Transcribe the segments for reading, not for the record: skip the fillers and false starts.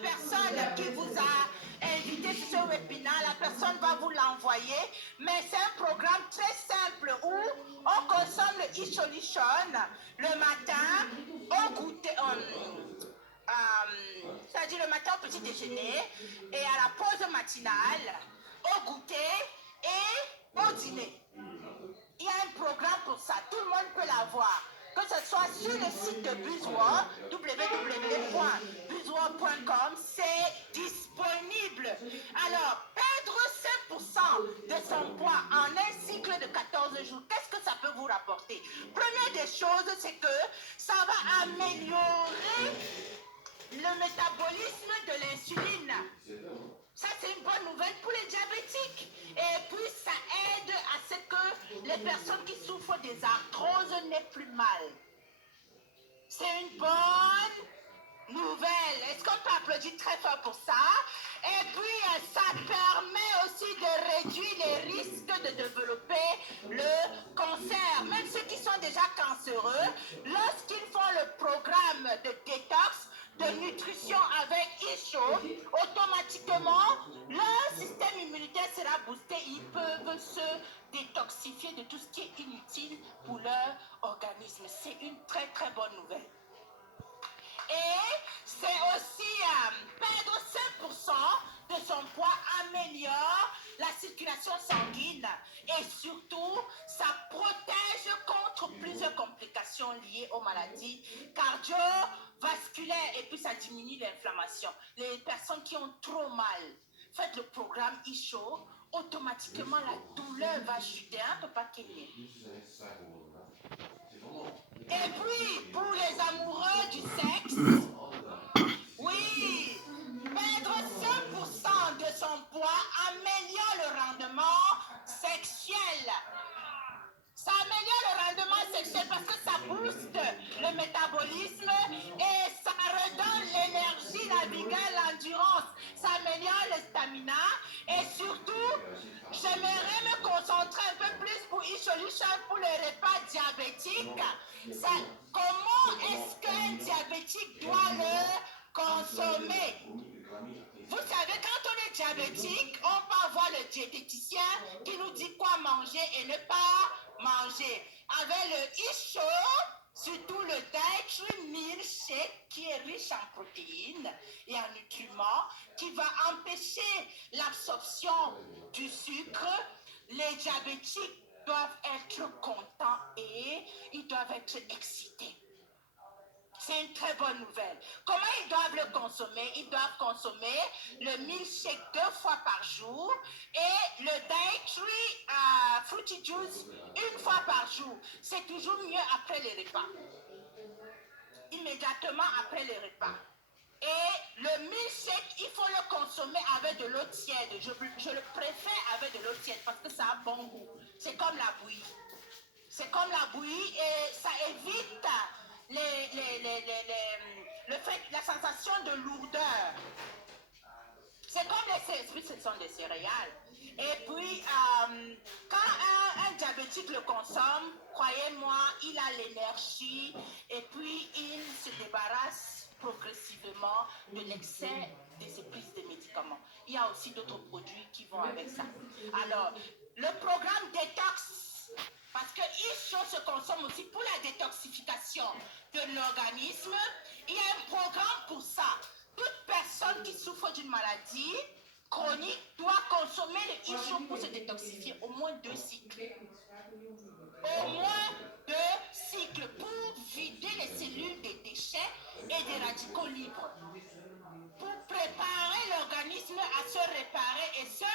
personne qui vous a invité sur ce webinaire, la personne va vous l'envoyer. Mais c'est un programme très simple où on consomme le e-solution le matin au goûter. C'est-à-dire le matin au petit déjeuner et à la pause matinale, au goûter et au dîner. Il y a un programme pour ça, tout le monde peut l'avoir. Que ce soit sur le site de BuzzWorld, www.buzzworld.com, c'est disponible. Alors, perdre 5% de son poids en un cycle de 14 jours, qu'est-ce que ça peut vous rapporter? Première des choses, c'est que ça va améliorer le métabolisme de l'insuline. Ça, c'est une bonne nouvelle pour les diabétiques. Et puis, ça aide à ce que les personnes qui souffrent des arthroses n'aient plus mal. C'est une bonne nouvelle. Est-ce qu'on peut applaudir très fort pour ça? Et puis, ça permet aussi de réduire les risques de développer le cancer. Même ceux qui sont déjà cancéreux, lorsqu'ils font le programme de détox, de nutrition avec e-show, automatiquement, leur système immunitaire sera boosté. Ils peuvent se détoxifier de tout ce qui est inutile pour leur organisme. C'est une très très bonne nouvelle. Et c'est aussi perdre 5% de son poids améliore la circulation sanguine et surtout ça protège contre plusieurs complications liées aux maladies cardiovasculaires et puis ça diminue l'inflammation. Les personnes qui ont trop mal, faites le programme e-show, automatiquement la douleur va chuter, un peu pas qu'il. Et puis, pour les amoureux du sexe, oui, perdre 5% de son poids améliore le rendement sexuel. Ça améliore le rendement sexuel parce que ça booste le métabolisme et ça redonne l'énergie, la vigueur, l'endurance. Ça améliore le stamina et surtout, j'aimerais me concentrer un peu plus pour e-solution pour les repas diabétiques. Comment est-ce qu'un diabétique doit le consommer? Vous savez, quand on est diabétique, on peut avoir le diététicien qui nous dit quoi manger et ne pas manger. Avec le e-show, surtout le Dietary Meal Shake qui est riche en protéines et en nutriments, qui va empêcher l'absorption du sucre, les diabétiques doivent être contents et ils doivent être excités. C'est une très bonne nouvelle. Comment ils doivent le consommer? Ils doivent consommer le milkshake 2 fois par jour et le Dietary Fruity Juice 1 fois par jour. C'est toujours mieux après les repas. Immédiatement après les repas. Et le milkshake, il faut le consommer avec de l'eau tiède. Je le préfère avec de l'eau tiède parce que ça a bon goût. C'est comme la bouillie. C'est comme la bouillie et ça évite le fait, la sensation de lourdeur. C'est comme les céréales, ce sont des céréales. Et puis, quand un diabétique le consomme, croyez-moi, il a l'énergie et puis il se débarrasse progressivement de l'excès de ses prises de médicaments. Il y a aussi d'autres produits qui vont avec ça. Alors, le programme détox, parce que e-show se consomme aussi pour la détoxification de l'organisme, il y a un programme pour ça. Toute personne qui souffre d'une maladie chronique doit consommer le e-show pour se détoxifier au moins 2 cycles. Au moins 2 cycles pour vider les cellules des déchets et des radicaux libres. Pour préparer l'organisme à se réparer et se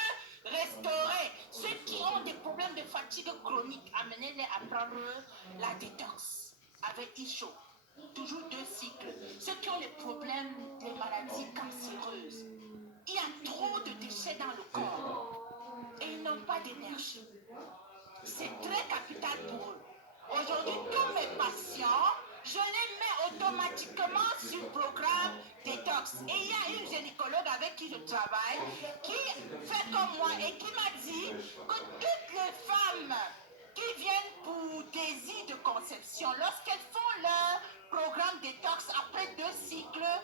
restaurer. Ceux qui ont des problèmes de fatigue chronique, amenez-les à prendre la détox avec e-show. Toujours 2 cycles. Ceux qui ont des problèmes, des maladies cancéreuses. Il y a trop de déchets dans le corps et ils n'ont pas d'énergie. C'est très capital pour eux. Aujourd'hui, tous mes patients, je les mets automatiquement sur le programme détox. Et il y a une gynécologue avec qui je travaille qui fait comme moi et qui m'a dit que toutes les femmes qui viennent pour désir de conception, lorsqu'elles font leur programme détox après 2 cycles,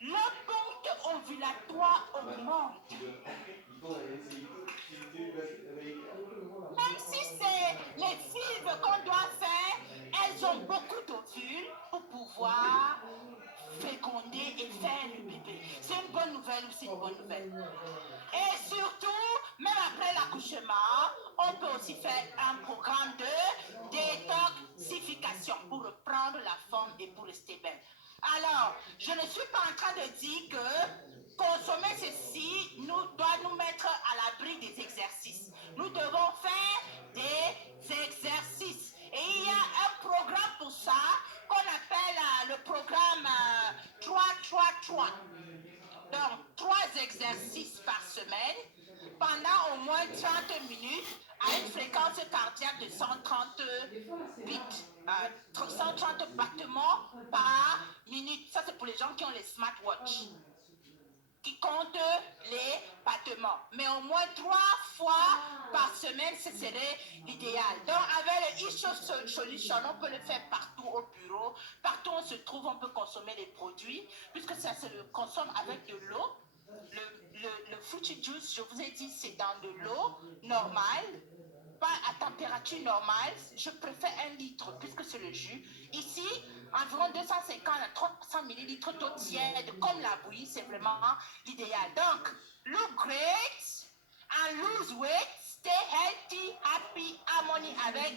leur ponte oméga 3 augmente. Même si c'est les fibres qu'on doit faire, elles ont beaucoup d'ovules pour pouvoir féconder et faire le bébé. C'est une bonne nouvelle ou c'est une bonne nouvelle. Et surtout, même après l'accouchement, on peut aussi faire un programme de détoxification pour reprendre la forme et pour rester belle. Alors, je ne suis pas en train de dire que consommer ceci doit nous mettre à l'abri des exercices. Nous devons faire des exercices. Et il y a un programme pour ça qu'on appelle le programme 3-3-3. Donc, 3 exercices par semaine pendant au moins 30 minutes à une fréquence cardiaque de 130 beats, 130 battements par minute. Ça, c'est pour les gens qui ont les smartwatches, qui comptent les battements. Mais au moins 3 fois par semaine, ce serait l'idéal. Donc, avec le e-shop solution, on peut le faire partout au bureau. Partout où on se trouve, on peut consommer les produits, puisque ça se le consomme avec de l'eau. Le fruity juice, je vous ai dit, c'est dans de l'eau normale, pas à température normale. Je préfère 1 litre puisque c'est le jus. Ici, environ 250 à 300 ml d'eau tiède, comme la bouillie, c'est vraiment l'idéal. Donc, look great and lose weight, stay healthy, happy, harmony avec